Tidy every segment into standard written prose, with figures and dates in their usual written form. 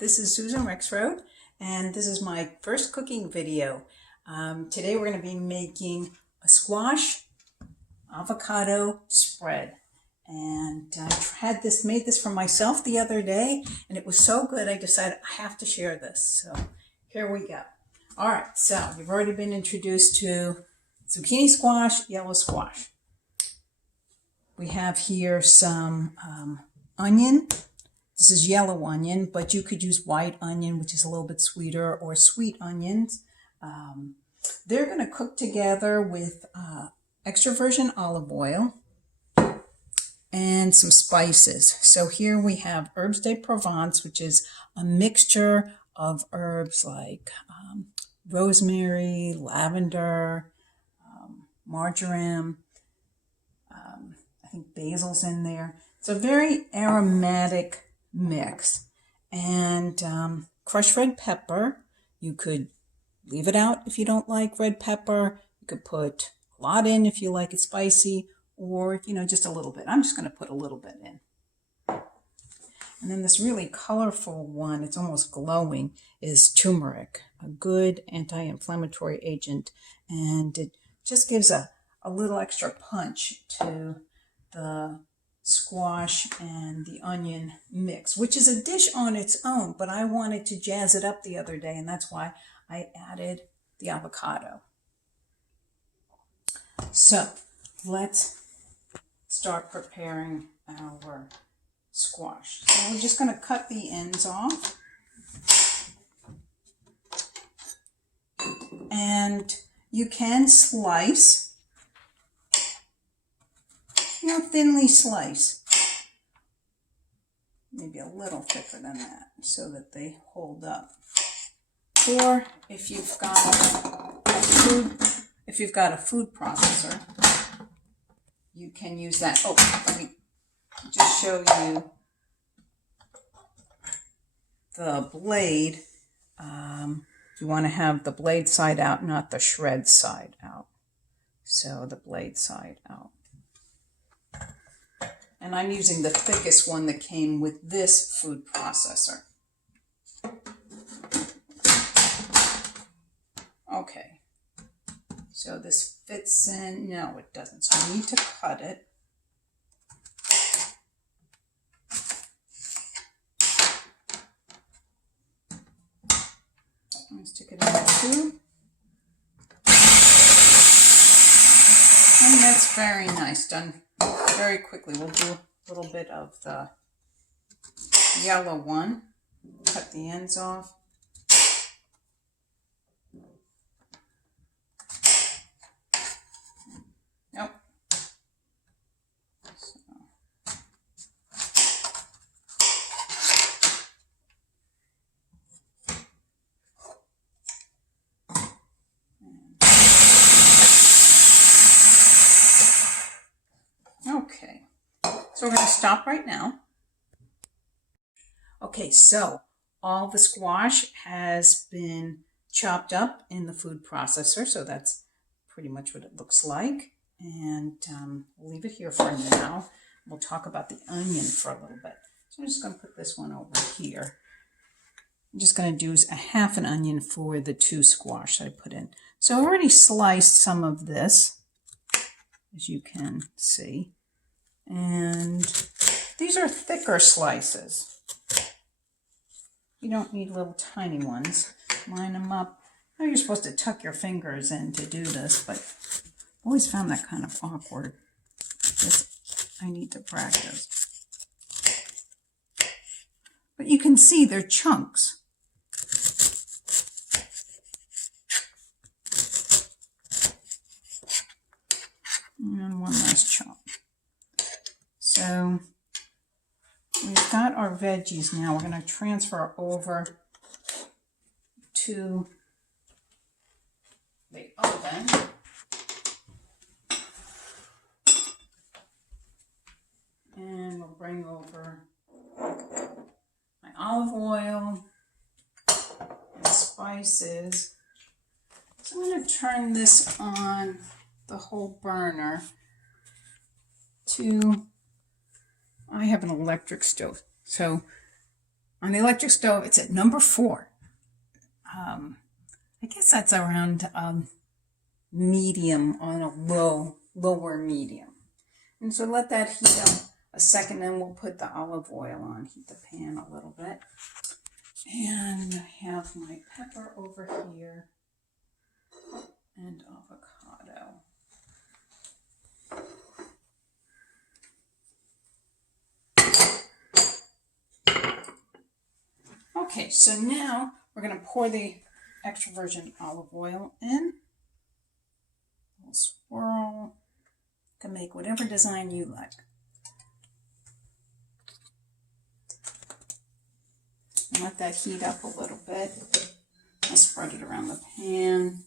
this is Susan Rexroad, and this is my first cooking video. Today we're going to be making a squash avocado spread. And I made this for myself the other day, and it was so good I decided I have to share this. So here we go. All right, so you've already been introduced to zucchini squash, yellow squash. We have here some onion. This is yellow onion, but you could use white onion, which is a little bit sweeter, or sweet onions. They're going to cook together with extra virgin olive oil and some spices. So here we have herbes de Provence, which is a mixture of herbs like rosemary, lavender, marjoram. I think basil's in there. It's a very aromatic mix. And crushed red pepper. You could leave it out if you don't like red pepper. You could put a lot in if you like it spicy, or just a little bit. I'm just going to put a little bit in. And then this really colorful one, it's almost glowing, is turmeric, a good anti-inflammatory agent, and it just gives a little extra punch to the squash and the onion mix, which is a dish on its own, but I wanted to jazz it up the other day, and that's why I added the avocado. So let's start preparing our squash. So we're just going to cut the ends off, and you can slice, thinly slice, maybe a little thicker than that so that they hold up. Or if you've got a food processor, you can use that. Oh, let me just show you the blade. You want to have the blade side out, not the shred side out. So the blade side out. And I'm using the thickest one that came with this food processor. Okay. So this fits in. No, it doesn't. So I need to cut it. Let's stick it in the tube. And that's very nice. Done very quickly. We'll do a little bit of the yellow one. Cut the ends off. Nope. Okay, so we're going to stop right now. Okay, so all the squash has been chopped up in the food processor, so that's pretty much what it looks like. And we'll leave it here for now. We'll talk about the onion for a little bit. So I'm just going to put this one over here. I'm just going to do a half an onion for the 2 squash that I put in. So I already sliced some of this, as you can see. And these are thicker slices. You don't need little tiny ones. Line them up. I know you're supposed to tuck your fingers in to do this, but I always found that kind of awkward. I need to practice. But you can see they're chunks. And one last chunk. So we've got our veggies now. We're going to transfer over to the oven. And we'll bring over my olive oil and spices. So I'm going to turn this on the whole burner to, I have an electric stove, so On the electric stove, it's at number 4. I guess that's around medium on a lower medium. And so let that heat up a second, then we'll put the olive oil on, heat the pan a little bit. And I have my pepper over here and avocado. Okay, so now we're going to pour the extra virgin olive oil in. A little swirl. You can make whatever design you like. And let that heat up a little bit. I'll spread it around the pan.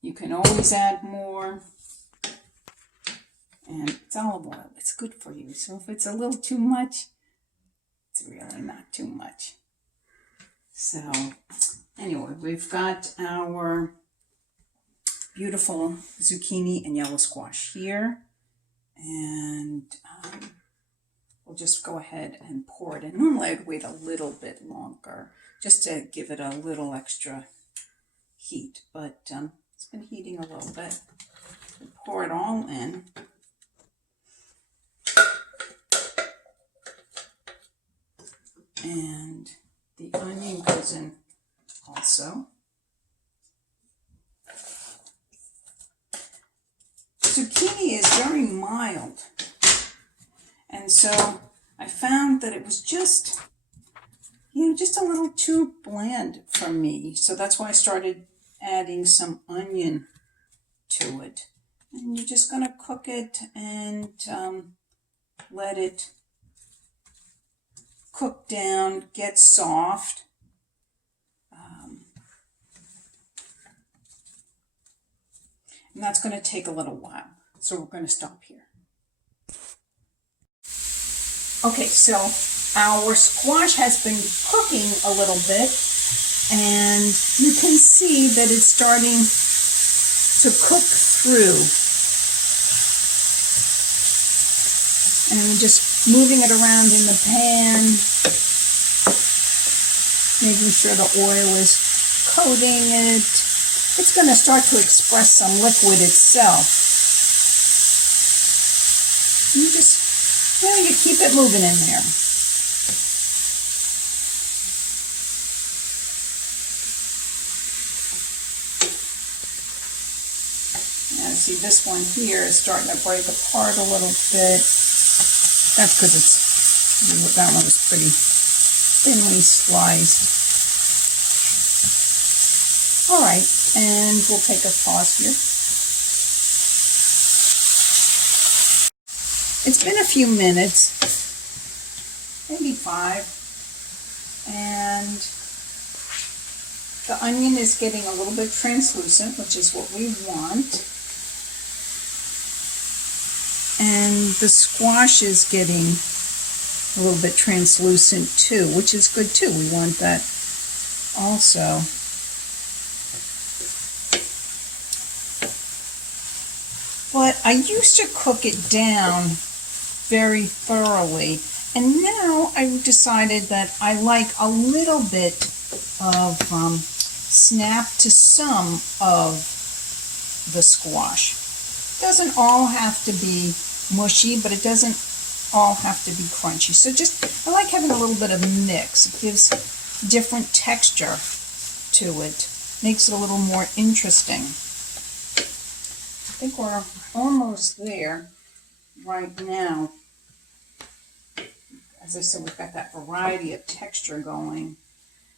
You can always add more. And it's olive oil. It's good for you. So if it's a little too much, it's really not too much. So anyway, we've got our beautiful zucchini and yellow squash here. And we'll just go ahead and pour it in. Normally I'd wait a little bit longer just to give it a little extra heat. But it's been heating a little bit. So pour it all in. And the onion goes in also. Zucchini is very mild. And so I found that it was just, just a little too bland for me. So that's why I started adding some onion to it. And you're just going to cook it and let it cook down, get soft. And that's going to take a little while. So we're going to stop here. Okay, so our squash has been cooking a little bit. And you can see that it's starting to cook through. And we're just moving it around in the pan, making sure the oil is coating it. It's going to start to express some liquid itself. You just, you keep it moving in there. Now see, this one here is starting to break apart a little bit. That's because that one was pretty thinly sliced. All right, and we'll take a pause here. It's been a few minutes, maybe 5, and the onion is getting a little bit translucent, which is what we want. And the squash is getting a little bit translucent too, which is good too. We want that also. But I used to cook it down very thoroughly, and now I've decided that I like a little bit of snap to some of the squash. It doesn't all have to be mushy, but it doesn't all have to be crunchy. So I like having a little bit of mix. It gives different texture to it, makes it a little more interesting. I think we're almost there right now. As I said, we've got that variety of texture going.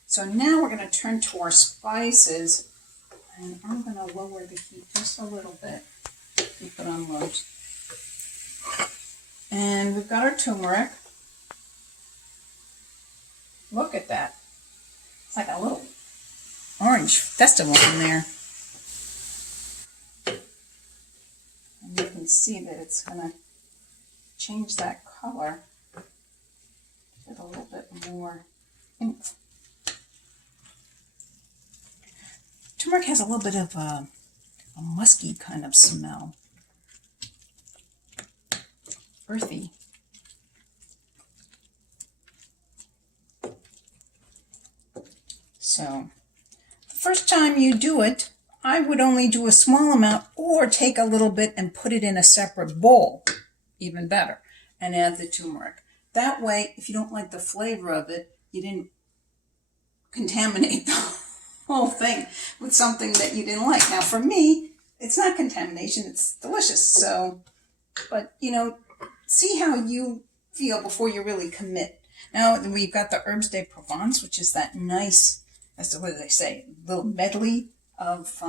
So now we're going to turn to our spices, and I'm going to lower the heat just a little bit. Keep it on low. And we've got our turmeric. Look at that. It's like a little orange festival in there. And you can see that it's going to change that color with a little bit more oomph. Turmeric has a little bit of a musky kind of smell. earthy. So the first time you do it, I would only do a small amount or take a little bit and put it in a separate bowl, even better, and add the turmeric. That way, if you don't like the flavor of it, you didn't contaminate the whole thing with something that you didn't like. Now for me, it's not contamination, it's delicious. So, but you know, see how you feel before you really commit. Now we've got the herbs de Provence, which is that nice, what do they say, little medley of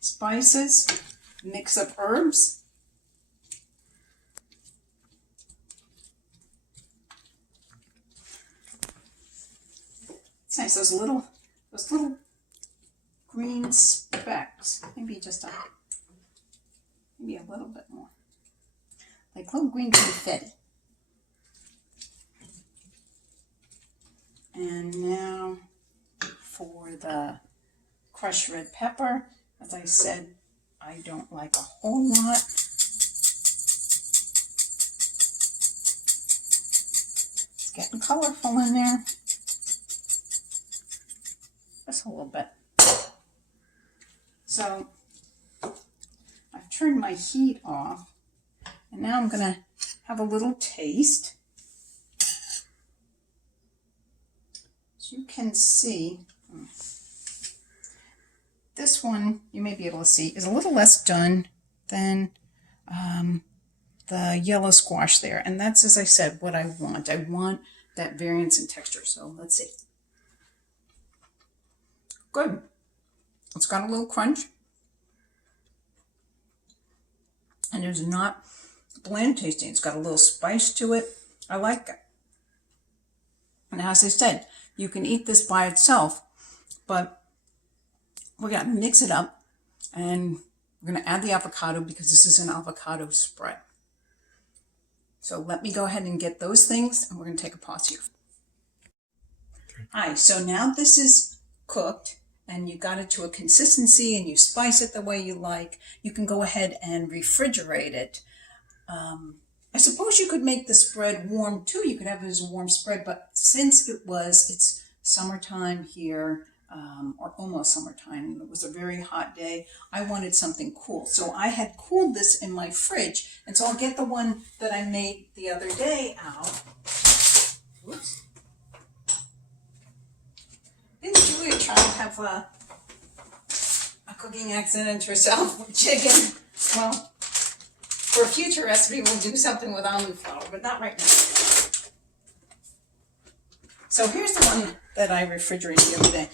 spices, mix of herbs. It's nice, those little green specks. Maybe maybe a little bit more, like little green confetti. And now for the crushed red pepper. As I said, I don't like a whole lot. It's getting colorful in there. Just a little bit. So I've turned my heat off, and now I'm going to have a little taste. As you can see, this one, you may be able to see, is a little less done than the yellow squash there. And that's, as I said, what I want. I want that variance in texture. So let's see. Good. It's got a little crunch. And there's not bland tasting. It's got a little spice to it. I like it. And as I said, you can eat this by itself, but we're going to mix it up, and we're going to add the avocado because this is an avocado spread. So let me go ahead and get those things, and we're going to take a pause here. Hi, so now this is cooked, and you got it to a consistency, and you spice it the way you like. You can go ahead and refrigerate it. I suppose you could make the spread warm too. You could have it as a warm spread, but since it's summertime here, or almost summertime, and it was a very hot day, I wanted something cool. So I had cooled this in my fridge, and so I'll get the one that I made the other day out. Oops. Didn't Julia Child have a cooking accident herself with chicken? Well, for a future recipe, we'll do something with almond flour, but not right now. So here's the one that I refrigerated the other day.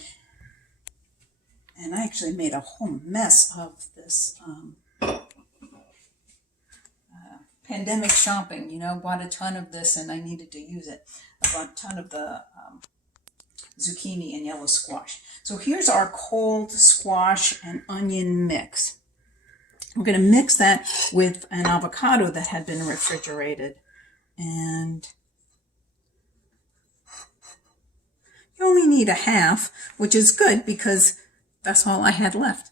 And I actually made a whole mess of this pandemic shopping. You know, bought a ton of this and I needed to use it. I bought a ton of the zucchini and yellow squash. So here's our cold squash and onion mix. We're going to mix that with an avocado that had been refrigerated. And you only need a half, which is good because that's all I had left.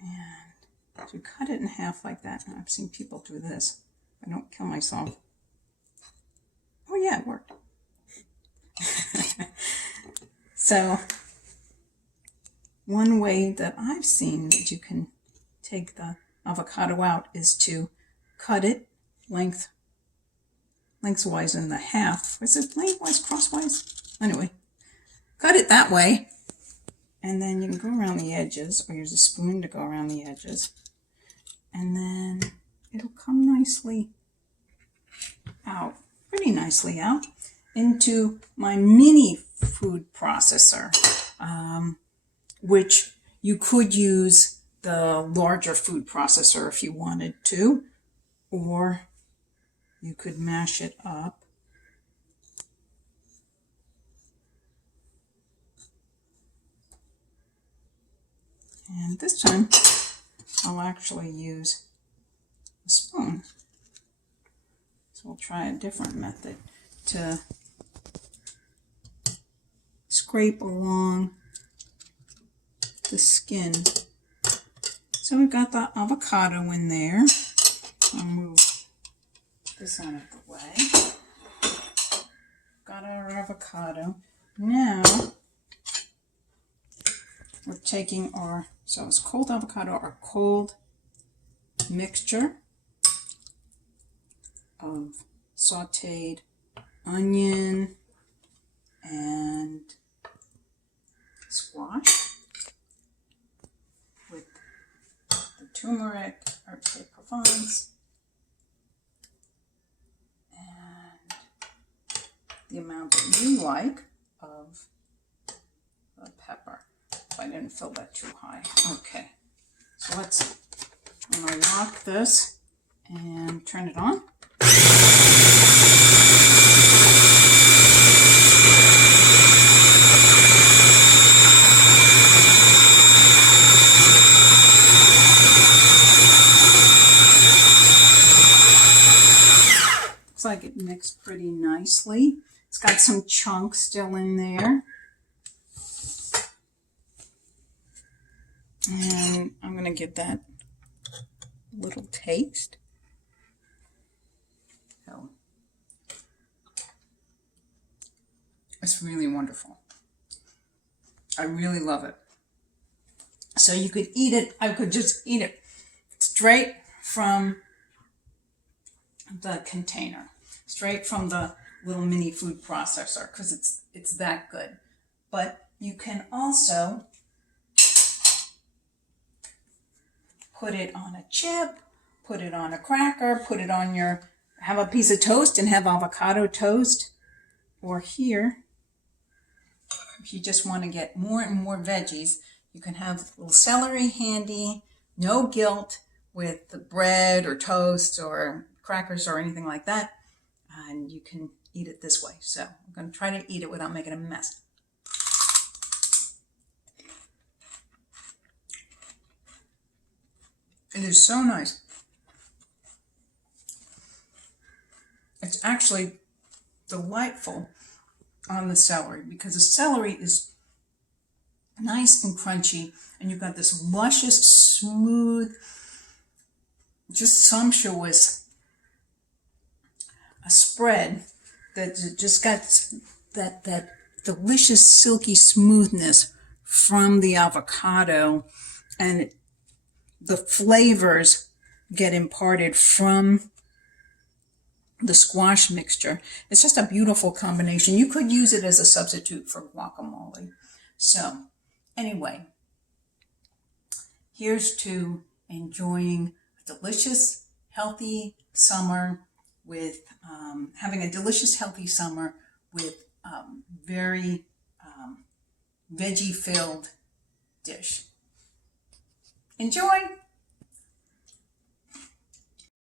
And so cut it in half like that. Now, I've seen people do this. I don't kill myself. Oh yeah, it worked. So one way that I've seen that you can take the avocado out is to cut it lengthwise in the half. Is it lengthwise, crosswise? Anyway, cut it that way, and then you can go around the edges, or use a spoon to go around the edges, and then it'll come nicely out, pretty nicely out, into my mini food processor, which you could use the larger food processor if you wanted to, or you could mash it up. And this time, I'll actually use a spoon. So we'll try a different method to scrape along the skin So we've got the avocado in there. I'll move this out of the way. Got our avocado. Now we're taking so it's cold avocado, our cold mixture of sauteed onion and squash with the turmeric, herbs of Provence, and the amount that you like of the pepper. If I didn't fill that too high. Okay, so I'm going to lock this and turn it on. Looks like it mixed pretty nicely. It's got some chunks still in there. And I'm going to give that a little taste. So, it's really wonderful. I really love it. So you could eat it, I could just eat it straight from the container, straight from the little mini food processor, because it's that good. But you can also put it on a chip, put it on a cracker, put it on have a piece of toast and have avocado toast. Or here, if you just want to get more and more veggies, you can have a little celery handy, no guilt with the bread or toast or crackers or anything like that. And you can eat it this way. So I'm going to try to eat it without making a mess. It is so nice. It's actually delightful on the celery because the celery is nice and crunchy, and you've got this luscious, smooth, just sumptuous a spread that just got that delicious silky smoothness from the avocado, and the flavors get imparted from the squash mixture. It's just a beautiful combination. You could use it as a substitute for guacamole. So anyway, here's to enjoying a delicious, healthy summer with having a delicious, healthy summer with very veggie-filled dish. Enjoy!